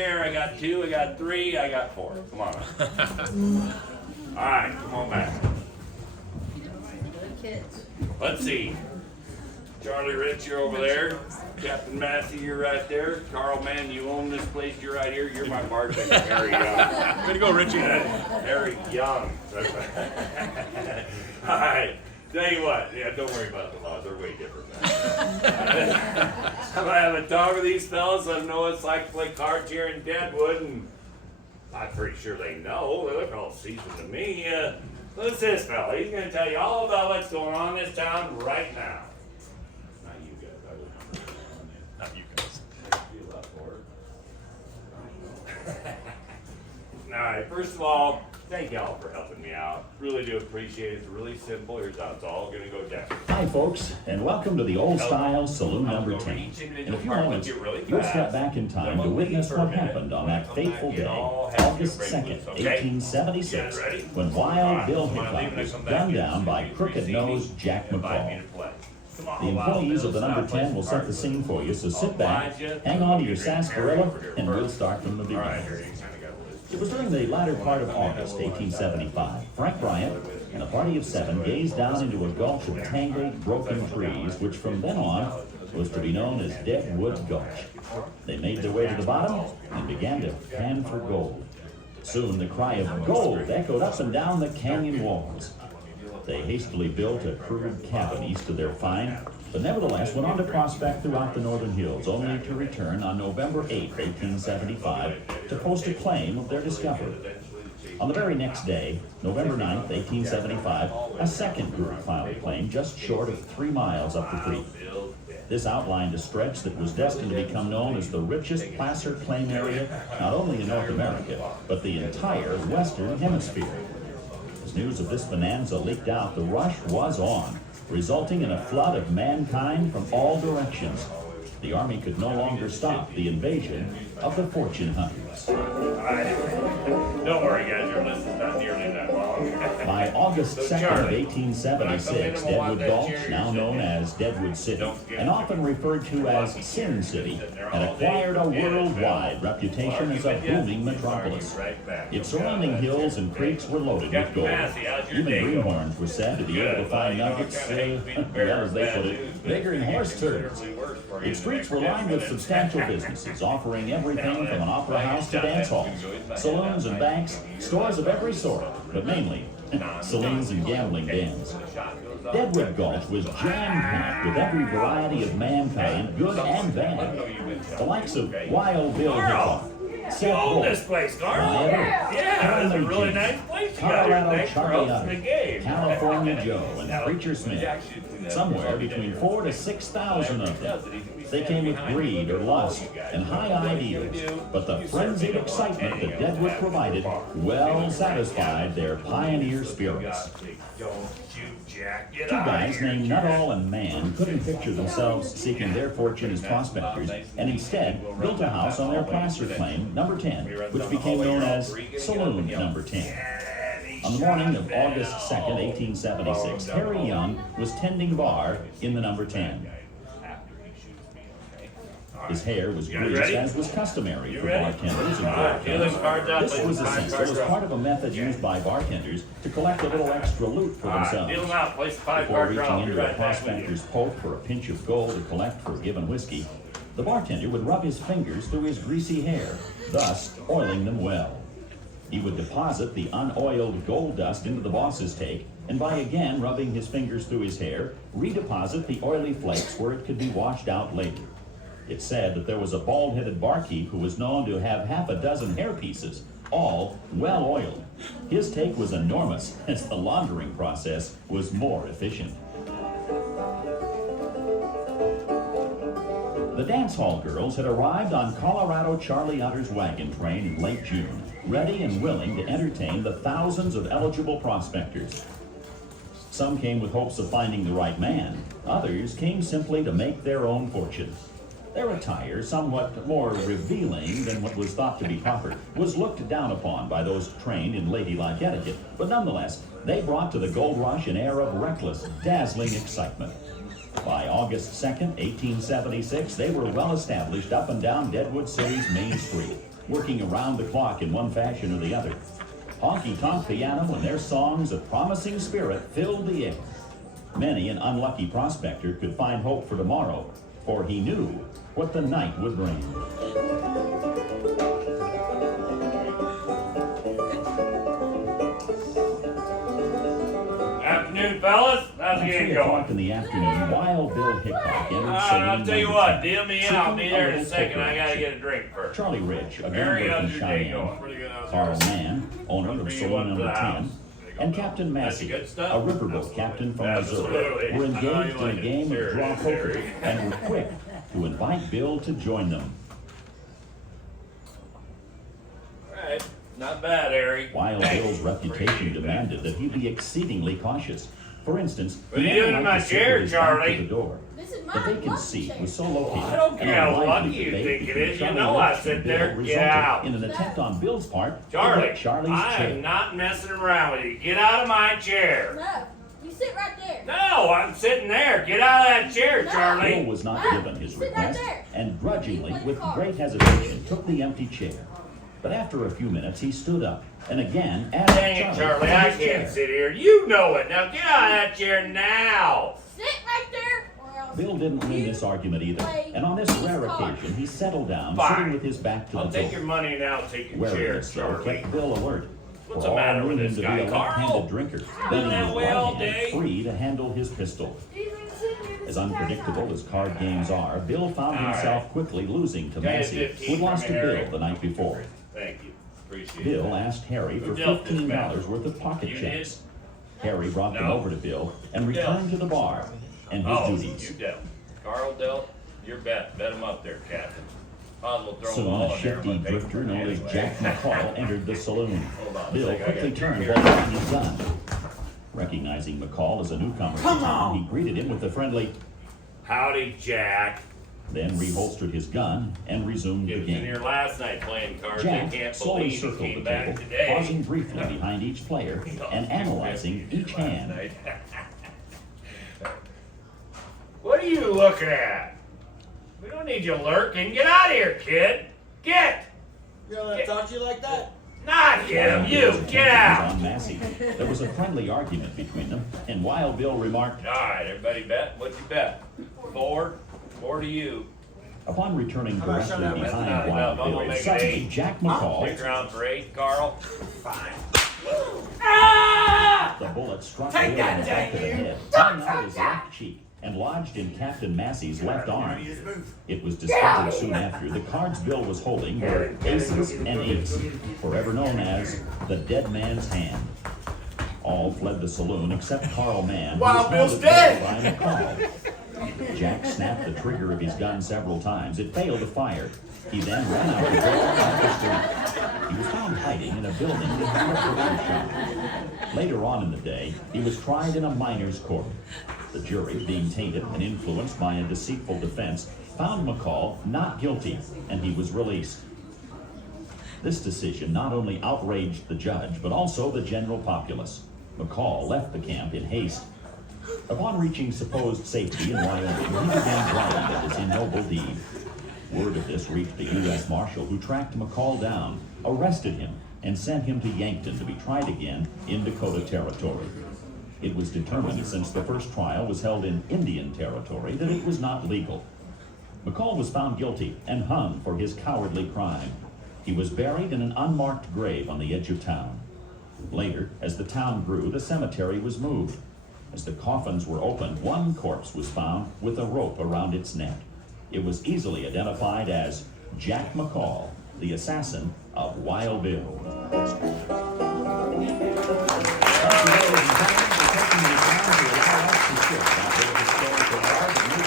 there. I got 2, I got 3, I got 4. Come on. All right, come on back. Let's see. Charlie Rich, you're over there. Captain Massey, you're right there. Carl, man, you own this place. You're right here. You're my bartender, Harry Young. Way to go, Richie. Harry Young. All right. Tell you what. Yeah, don't worry about the laws. They're way different. I'm gonna have a talk with these fellas. I know what it's like to play cards here in Deadwood, and I'm pretty sure they know. They look all seasoned to me. Who's this fella? He's gonna tell you all about what's going on in this town right now. Not you guys. I would Not you guys. be a lot for it. All right. First of all, thank y'all for helping me out. Really do appreciate it. It's really simple. Here's how it's all gonna go down. Hi folks, and welcome to the Old Style Saloon number 10. In a few moments, you'll step back in time to witness what happened on that fateful day, August 2nd, 1876, when Wild Bill Hickok was gunned down by crooked-nosed Jack McCall. The employees of the number 10 will set the scene for you, so sit back, hang on to your sarsaparilla, and we'll start from the beginning. It was during the latter part of August 1875. Frank Bryant and a party of 7 gazed down into a gulch of tangled, broken trees, which from then on was to be known as Deadwood Gulch. They made their way to the bottom and began to pan for gold. Soon the cry of gold echoed up and down the canyon walls. They hastily built a crude cabin east of their find, but nevertheless went on to prospect throughout the northern hills, only to return on November 8, 1875, to post a claim of their discovery. On the very next day, November 9, 1875, a second group filed a claim just short of 3 miles up the creek. This outlined a stretch that was destined to become known as the richest placer claim area, not only in North America, but the entire Western Hemisphere. As news of this bonanza leaked out, the rush was on, resulting in a flood of mankind from all directions. The army could no longer stop the invasion of the fortune hunters. Don't worry, guys. Your list is not nearly that long. By August 2nd of 1876, Deadwood Gulch, now known as Deadwood City, and often referred to as Sin City, had acquired a worldwide reputation as a booming metropolis. Its surrounding hills and creeks were loaded with gold. Even greenhorns were said to be able to find nuggets, well, as they put it, bigger than horse turds. Its streets were lined with substantial businesses, offering everything from an opera house to dance halls, saloons and banks, stores of every sort, but mainly saloons and gambling dens. Deadwood Gulch was jam-packed with every variety of mankind, good and bad. The likes of Wild Bill Hickok, You own this place, Carl. Yeah, it's a really nice place. You got here. Thanks for hosting the game. California Joe, and Preacher Smith. Somewhere between 4,000 to 6,000 of them. They came with greed or lust and high ideals, but the frenzied excitement that Deadwood provided well satisfied their pioneer spirits. Two guys named Nuttall and Mann couldn't picture themselves seeking their fortune as prospectors, and instead built a house on their placer claim, number 10, which became known as Saloon number 10. On the morning of August 2nd, 1876, Harry Young was tending bar in the number 10. His hair was greased, as was customary for bartenders and bartenders. This was essential as part of a method used by bartenders to collect a little extra loot for themselves. Before reaching into a prospector's poke for a pinch of gold to collect for a given whiskey, the bartender would rub his fingers through his greasy hair, thus oiling them well. He would deposit the unoiled gold dust into the boss's take, and by again rubbing his fingers through his hair, redeposit the oily flakes where it could be washed out later. It's said that there was a bald-headed barkeep who was known to have half a dozen hair pieces, all well oiled. His take was enormous, as the laundering process was more efficient. The dance hall girls had arrived on Colorado Charlie Utter's wagon train in late June, ready and willing to entertain the thousands of eligible prospectors. Some came with hopes of finding the right man. Others came simply to make their own fortune. Their attire, somewhat more revealing than what was thought to be proper, was looked down upon by those trained in ladylike etiquette, but nonetheless, they brought to the gold rush an air of reckless, dazzling excitement. By August 2nd, 1876, they were well established up and down Deadwood City's main street. working around the clock in one fashion or the other. Honky-tonk piano and their songs of promising spirit filled the air. Many an unlucky prospector could find hope for tomorrow, for he knew what the night would bring. Afternoon, fellas. How's the At game 3 going? o'clock in the afternoon, Wild Bill Hickok entered Saloon I'll tell you number what, 10. deal me in. I'll be there in a second. I gotta get a drink first. Charlie Rich, a Harry, gunner from how's your day Cheyenne, going? Pretty good. How's Carl yours? Mann, owner of What Saloon you want for number the 10, house? and Captain Massey, good stuff? a riverboat captain from Missouri, Absolutely. were I know you engaged in like a it. game Sure of draw it is, poker Harry. and were quick to invite Bill to join them. Alright. Not bad, Harry. Wild Bill's reputation demanded that he be exceedingly cautious. For instance, What are he you never doing in liked my to sit chair, with his back Charlie? to the door. This is The my vacant lunch seat chair. was so located. I don't care and how a lively lucky you debate think it between is. You Charlie know I Rich sit and there. Bill Get resulted out. in an attempt on Bill's part to Charlie, get Charlie's I chair. am not messing around with you. Get out of my chair. No, you sit right there. No, I'm sitting there. Get out of that chair, No. Bill Charlie. was not No, given his sit right request there. and grudgingly, You play with cards. great hesitation, took the empty chair. But after a few minutes, he stood up and again asked Dang it, Charlie, for I his can't chair. sit here. You know it. Now get out of that chair now. Sit right there, or else Bill didn't win you this argument either, play and on this these rare cards. occasion, he settled down, Fine. sitting with his back to I'll the take your door. money and I'll take your chair, Wariness, though, Charlie. kept Bill alert. What's For the all matter knew with him this to guy, be a Carl? left-handed drinker, Been leaving that his way right all hand day? free to handle his pistol. As unpredictable as card games are, Bill found All himself right. quickly losing to Got you Massey, 15 who had lost to from Harry. Bill the night before. Thank you. Appreciate Bill it. asked Harry Who for dealt this $15 match? worth of pocket You checks. Harry brought them No. over to Bill and Who dealt? returned to the bar and his Oh, duties. you dealt. Carl dealt. Your bet. Bet him up there, Captain. Oswald throw them Soon, all a in there. shifty but they- drifter known as anyway. Jack McCall entered the saloon. Hold on a Bill second, I quickly gotta turned check while here. loading his gun. Recognizing McCall as a newcomer to town, he greeted him with a friendly, Howdy, Jack. then reholstered his gun and resumed He the was in game. here last night playing cards. I Jack can't slowly believe he circled came the back table, today. pausing briefly behind each player and analyzing each hand. What are you looking at? We don't need you lurking. Get out of here, kid. Get! You know I talk to you like that? Not him, Wild you! Bill's Get attention was out! on Massey. There was a friendly argument between them, and Wild Bill remarked, Alright, everybody bet. What'd you bet? 4? 4 to you. upon returning How about directly shut up? behind That's not Wild enough. I'm gonna Bill, make it suddenly 8. Jack Stick McCall, around for 8, Carl. Fine. Ah! the bullet struck Take Bill that, in the back of the dang you. head, coming out his left cheek, and lodged in Captain Massey's left arm. You just move. It was discovered soon after the cards Bill was holding were aces and eights, forever known as the dead man's hand. All fled the saloon except Carl Mann, who Wow, was Bill's held dead. by McCall. Jack snapped the trigger of his gun several times. It failed to fire. He then ran out the door off the street. He was found hiding in a building behind a butcher shop. Later on in the day, he was tried in a miner's court. The jury, being tainted and influenced by a deceitful defense, found McCall not guilty, and he was released. This decision not only outraged the judge, but also the general populace. McCall left the camp in haste. Upon reaching supposed safety in Wyoming, he began bragging of his ignoble deed. Word of this reached the U.S. Marshal, who tracked McCall down, arrested him, and sent him to Yankton to be tried again in Dakota Territory. It was determined, since the first trial was held in Indian Territory, that it was not legal. McCall was found guilty and hung for his cowardly crime. He was buried in an unmarked grave on the edge of town. Later, as the town grew, the cemetery was moved. As the coffins were opened, one corpse was found with a rope around its neck. It was easily identified as Jack McCall, the assassin of Wild Bill.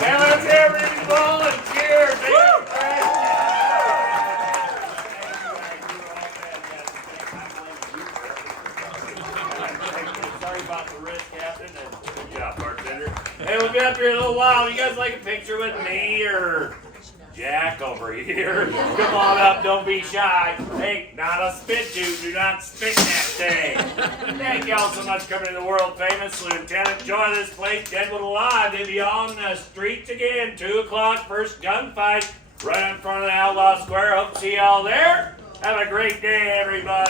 Now let's hear Ruby Ball and cheers! Sorry about the wrist, Captain, and good job, bartender. Hey, we'll be up here in a little while. You guys like a picture with me or Jack over here? Come on up, don't be shy. Hey, not a spit tube, do not spit in that thing. Thank y'all so much for coming to the world famous Lieutenant. Enjoy this place, Deadwood Alive. They'll be on the streets again, 2 o'clock, first gunfight, right in front of the Outlaw Square. Hope to see y'all there. Have a great day, everybody.